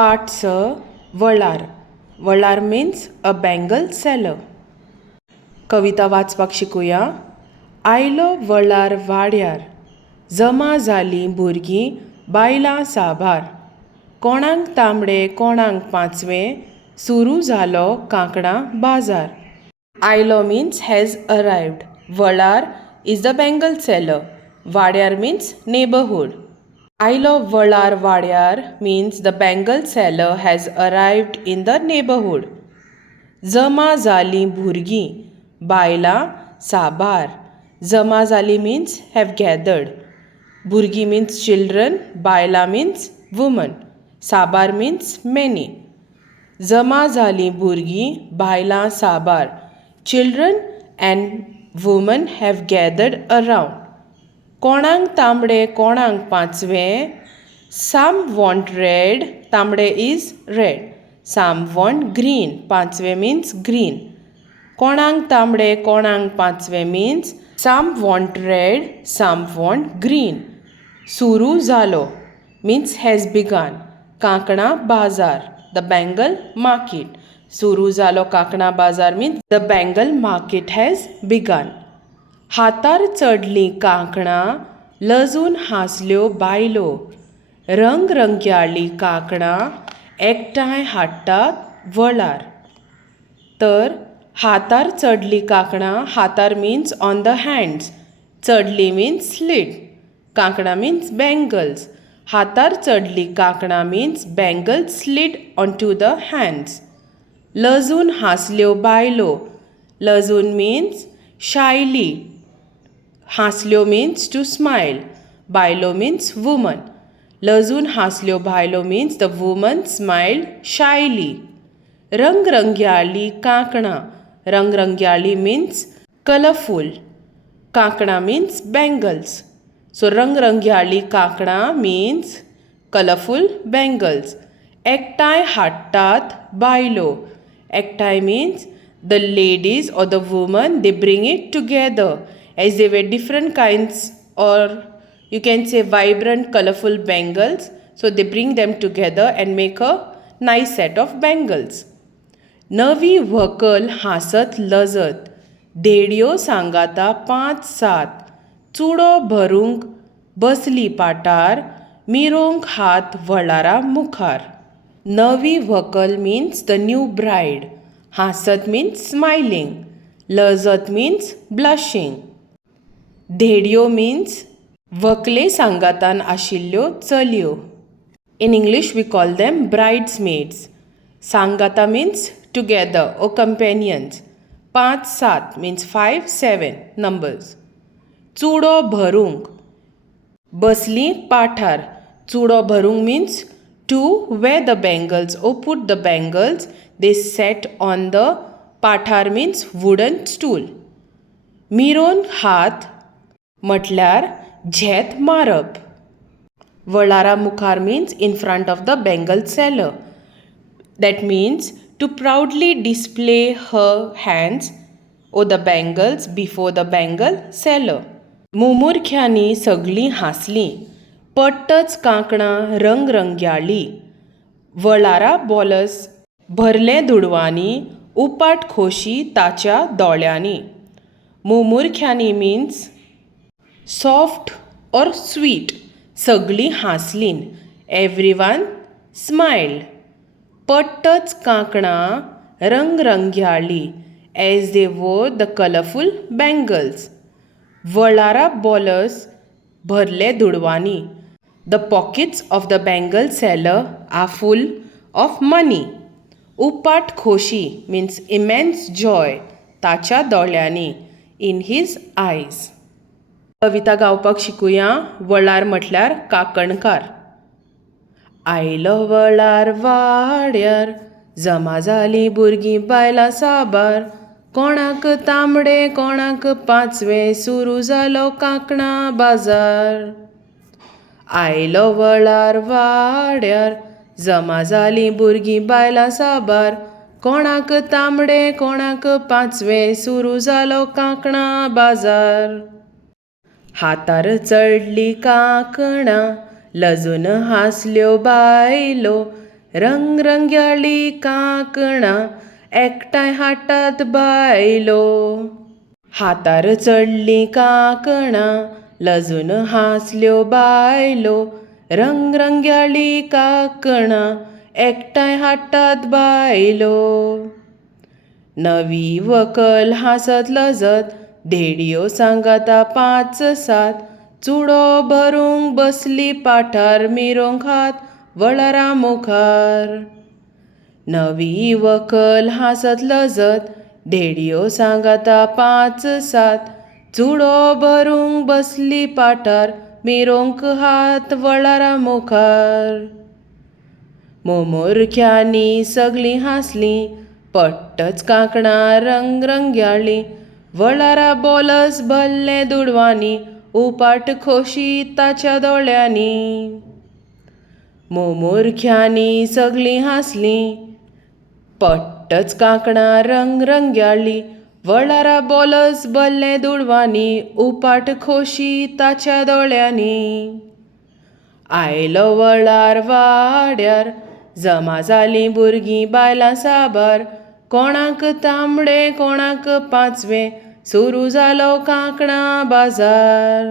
Part स वळार. वळार means अ bangle seller. कविता वाचपाक शिकुया. आयलो वळार वाड्यार, जमा जालीं भुरगीं बायलां साबार. कोणांक तांबडे कोणांक पांचवे, सुरू जालो कांकणां बाजार. आयलो मीन्स हॅज अरायव्ड. वळार इज द बँगल सेलर. वाड्यार मीन्स नेबरहूड. आयलो वळार वाड्यार means the bangle seller has arrived in the neighborhood. जमा जालीं भुरगीं बायलां साबार. जमा जालीं means have gathered. भुरगीं means children, बायलां means women, साबार means many. जमा जालीं भुरगीं बायलां साबार. Children and women have gathered around. कोणांक तांबडे कोणांक पांचवे. Some want red, तांबडे is red. Some want green, पांचवे means green. कोणांक तांबडे कोणांक पांचवे means some want red, some want green. सुरू जालो means has begun. कांकणां बाजार, the Bengal market. सुरू जालो कांकणां बाजार means the Bengal market has begun. हातार चढलीं कांकणां, लजून हांसल्यो बायलो. रंगरंग्याळीं कांकणां एकठांय हाडटात वळार. तर हातार चढलीं कांकणां, हातार means on the hands. चढलीं means slid. कांकणां means bangles. हातार चढलीं कांकणां means bangles slid onto the hands. लजून हांसल्यो बायलो. लजून means shyly. हांसल्यो means to smile. बायलो means woman. लजून हांसल्यो बायलो means the woman smiled shyly. रंगरंग्याळीं कांकणां. रंगरंग्याळीं means colorful. कांकणां means bangles. So रंगरंग्याळीं कांकणां means colorful bangles. एकठांय हाडटात बायलो. एकठांय means the ladies or the women, they bring it together as they wear different kinds, or you can say vibrant colorful bangles, so they bring them together and make a nice set of bangles. नवी व्हंकल हांसत लजत, धेडयो सांगाता 5-7. चुडो भरूंक बसली पाटार, मिरोंक हात वळारा मुखार. नवी व्हंकल means the new bride. हांसत means smiling. लजत means blushing. धेडयो means व्हंकले सांगातान आशिल्ल्यो चलयो. In English we call them bridesmaids. सांगाता means together or companions. 5-7 means 5-7 numbers. चुडो भरूंक बसली पाठार. चुडो भरूंक means to wear the bangles or put the bangles. They sat on the पाठार means wooden stool. मिरोन हात म्हटल्यार झेत मारप. वळारा मुखार means in front of the bangle seller. That means to proudly display her hands or the bangles before the bangle seller. मुमुरख्यांनी सगळीं हांसलीं. पट्टच कांकणां रंगरंग्याळीं. वळारा बोलस भरले दुडवांनी, उपाट खोशी ताच्या दोळ्यांनी. मुमुरख्यांनी means soft or sweet. सगळीं हांसलीं. Everyone smiled. पट्टच कांकणां रंगरंग्याळीं as they wore the colorful bangles. वळारा बोलस भरले दुडवांनी. The pockets of the bangle seller are full of money. उपाट खोशी means immense joy. ताच्या दोळ्यांनी, in his eyes. कविता गावपाक शिकुया. वळार म्हटल्यार काकणकार. आयलो वळार वाड्यार, जमा जालीं भुरगीं बायलां साबार. कोणाक तांबडे कोणाक पांचवे, सुरू जालो कांकणां बाजार. आयलो वळार वाड्यार, जमा जालीं भुरगीं बायलां साबार. कोणाक तांबडे कोणाक पांचवे, सुरू जालो कांकणां बाजार. हातार चढलीं कांकणां, लजून हांसल्यो बायलो. रंगरंग्याळी कांकणां एकठांय हाटात बायलो. हातार चडलीं कांकणां लजून हांसल्यो बायलो. रंगरंग्याळी कांकणां एकठांय हाटात बायलो. नवी व्हंकल हांसत लजत धेडयो सांगाता 5-7. चुडो भरूंक बसली पाठार मिरोंक हात वळारा मुखार. नवी व्हंकल हांसत लजत धेडयो सांगाता 5-7. चुडो भरूंक बसली पाठार मिरोंक हात वळारा मुखार. मोमोरख्यांनी सगळीं हांसलीं पट्टच कांकणां रंगरंग्याळीं. वळारा बोलस भल्ले दुडवांनी उपाट खोशी ताच्या दोळ्यांनी. मोमोरख्यांनी सगळीं हांसलीं पट्टच कांकणां रंगरंग्याळीं. वळारा बोलस भल्ले दुडवांनी उपाट खोशी ताच्या दोळ्यांनी. आयलो वळार वाड्यार जमा जालीं भुरगीं बायलां साबार. कोणाक तांबडे कोणाक पांचवे सुरू जालो कांकणां बाजार.